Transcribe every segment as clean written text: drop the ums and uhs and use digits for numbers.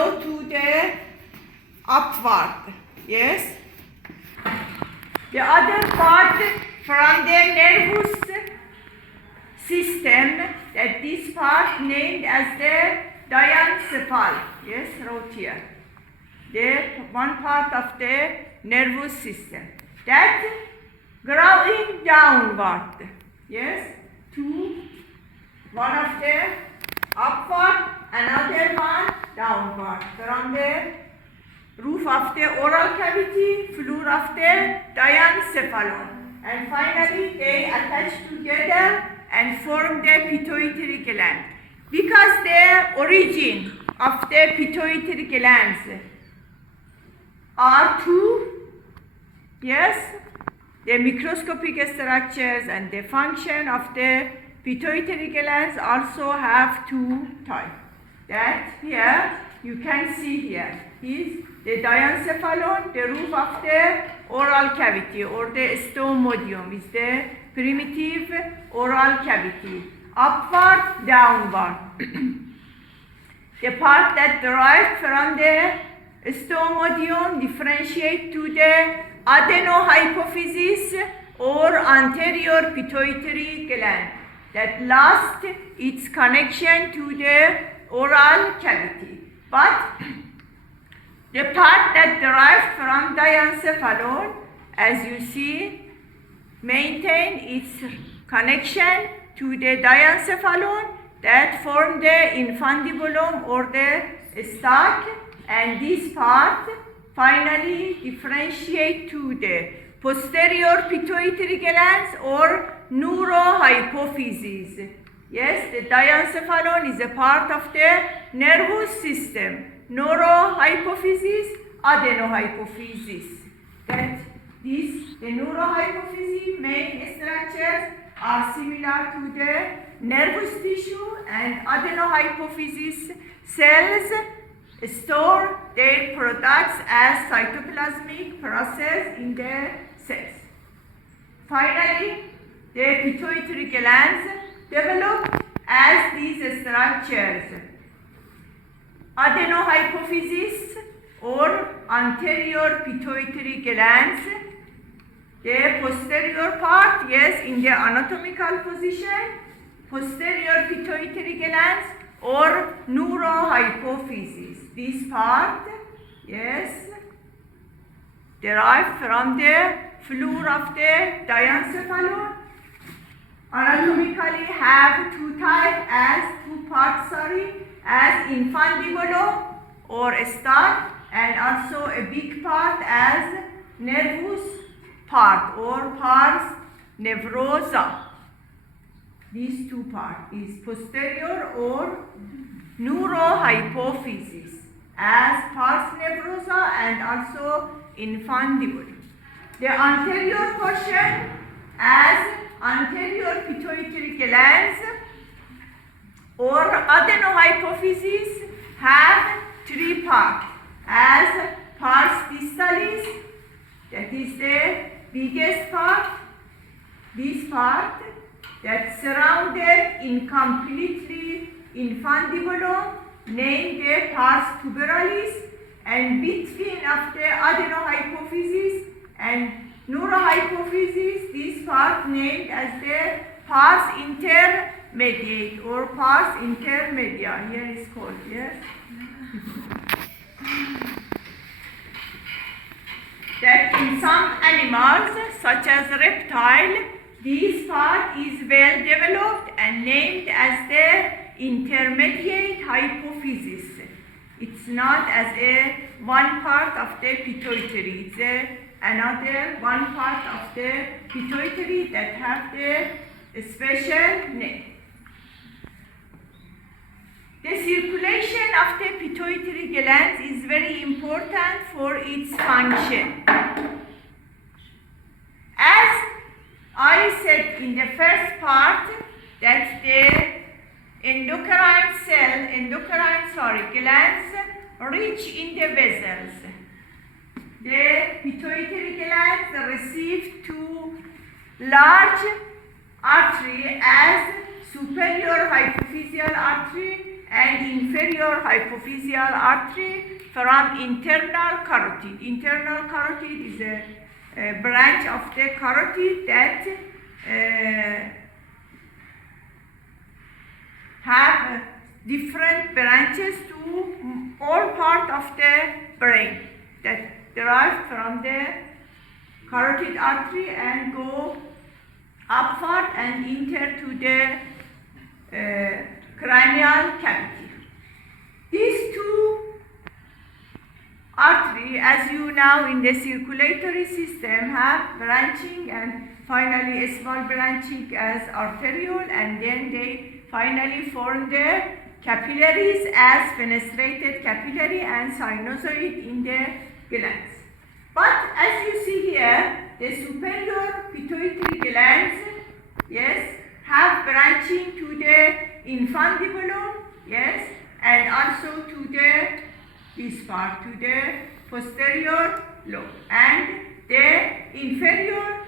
go to the upward. Yes. The other part from the nervous system, that this part named as the diencephalon. Yes, wrote here. The one part of the nervous system that growing downward. Yes, one of the upward, another one downward from the roof of the oral cavity, floor of the diencephalon, and finally they attach together and form the pituitary gland. Because the origin of the pituitary glands are two, yes, the microscopic structures and the function of the pituitary glands also have two types. That here you can see here is the diencephalon, the roof of the oral cavity, or the stomodium is the primitive oral cavity, upward, downward. The part that derived from the stomodium differentiate to the adenohypophysis or anterior pituitary gland that lost its connection to the oral cavity. But the part that derived from diencephalon, as you see, maintain its connection to the diencephalon that form the infundibulum or the stalk, and this part finally differentiate to the posterior pituitary glands or neurohypophyses. Yes, the diencephalon is a part of the nervous system. Neurohypophysis, adenohypophysis. That the neurohypophysis main structures are similar to the nervous tissue, and adenohypophysis cells store their products as cytoplasmic process in the cells. Finally, the pituitary glands develop as these structures. Adenohypophysis or anterior pituitary glands, the posterior part, yes, in the anatomical position, posterior pituitary glands or neurohypophysis. This part, yes, derived from the floor of the diencephalon. Anatomically have two parts, as infundibulum or stalk, and also a big part as nervous part or pars nevrosa. These two parts is posterior or neurohypophysis as pars nevrosa and also infundibulum. The anterior portion as anterior pituitary glands or adenohypophysis have three parts, as pars distalis, that is the biggest part, this part that surrounded incompletely infundibulum named the pars tuberalis, and between of the adenohypophysis and neurohypophysis, this part named as the pars intermediate or pars intermedia. Here is called, yes. That in some animals, such as reptile, this part is well developed and named as the intermediate hypophysis. It's not as a one part of the pituitary. It's another one part of the pituitary that have the special name. The circulation of the pituitary glands is very important for its function. As I said in the first part, that the glands reach in the vessels. The pituitary glands receive two large arteries as superior hypophyseal artery and inferior hypophyseal artery from internal carotid. Internal carotid is a branch of the carotid that have different branches to all part of the brain that derive from the carotid artery and go upward and enter to the cranial cavity. These two arteries, as you know, in the circulatory system have branching and finally a small branching as arteriole, and then they finally form the capillaries as fenestrated capillary and sinusoid in the glands. But as you see here, the superior pituitary glands, yes, have branching to the infundibulum, yes, and also to this part, to the posterior lobe. And the inferior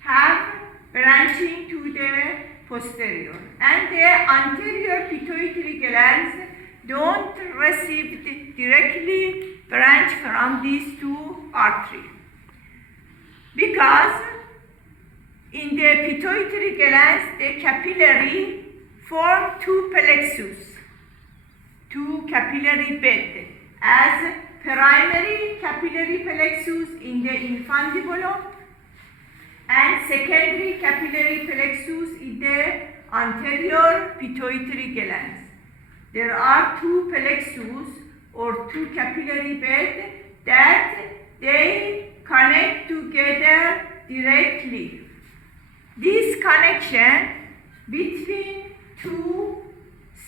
have branching to the posterior. And the anterior pituitary glands don't receive directly branch from these two arteries. Because in the pituitary glands, the capillary form two plexus, two capillary bed, as primary capillary plexus in the infundibulum and secondary capillary plexus in the anterior pituitary glands. There are two plexus or two capillary beds that they connect together directly. This connection between two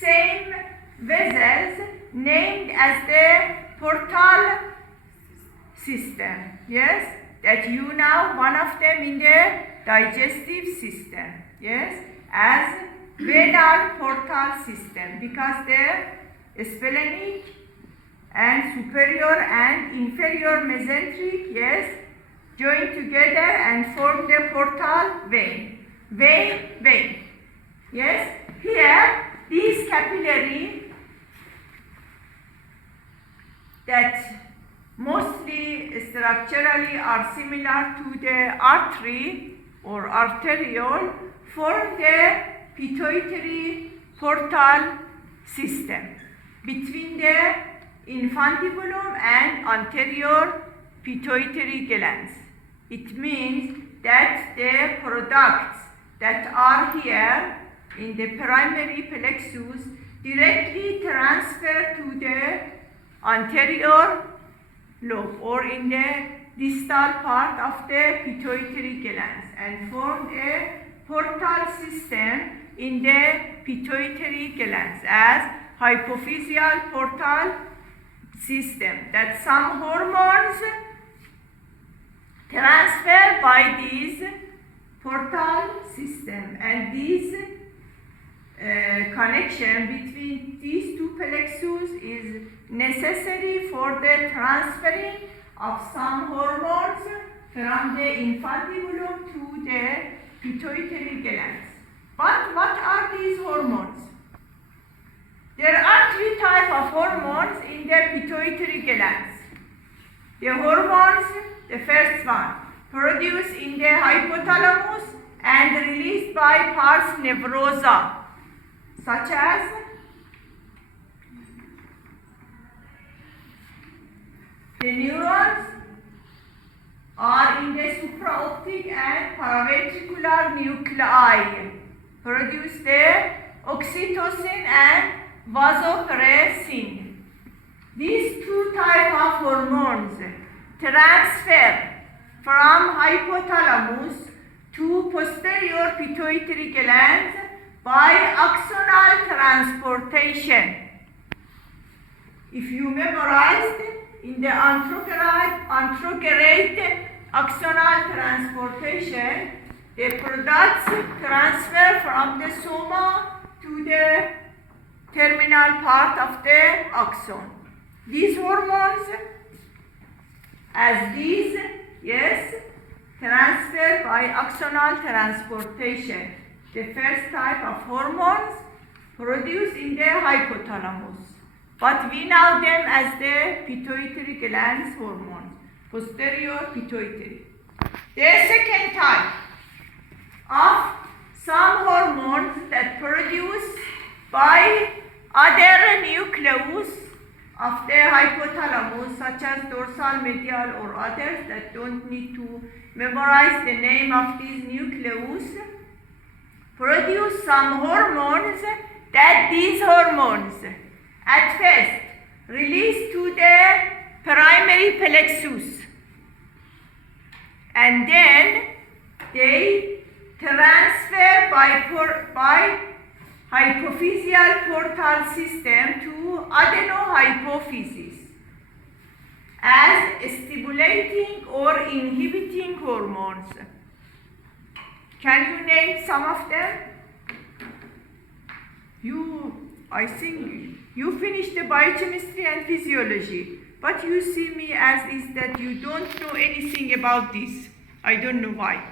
same vessels named as the portal system, yes, that you know one of them in the digestive system, yes, as venal portal system, because the splenic and superior and inferior mesenteric, yes, join together and form the portal vein. Vein. Yes, here these capillary that mostly structurally are similar to the artery or arteriole form the pituitary portal system between the infundibulum and anterior pituitary glands. It means that the products that are here in the primary plexus directly transfer to the anterior lobe or in the distal part of the pituitary glands and form a portal system in the pituitary glands as hypophyseal portal system, that some hormones transfer by this portal system, and this connection between these two plexus is necessary for the transferring of some hormones from the infundibulum to the pituitary glands. But what are these hormones? There are three types of hormones in the pituitary glands. The hormones, the first one, produced in the hypothalamus and released by pars nervosa, such as the neurons are in the supraoptic and paraventricular nuclei, produce the oxytocin and vasopressin. These two types of hormones transfer from hypothalamus to posterior pituitary glands by axonal transportation. If you memorized in the anterograde axonal transportation, the products transfer from the soma to the terminal part of the axon. These hormones, as these, yes, transfer by axonal transportation. The first type of hormones produced in the hypothalamus. But we know them as the pituitary glands hormones, posterior pituitary. The second type of some hormones that produced by other nucleus of the hypothalamus, such as dorsal medial or others that don't need to memorize the name of these nucleus, produce some hormones that these hormones at first release to the primary plexus, and then they transfer by hypophyseal portal system to adenohypophysis as stimulating or inhibiting hormones. Can you name some of them? I think you finished the biochemistry and physiology, but you see me as is that you don't know anything about this. I don't know why.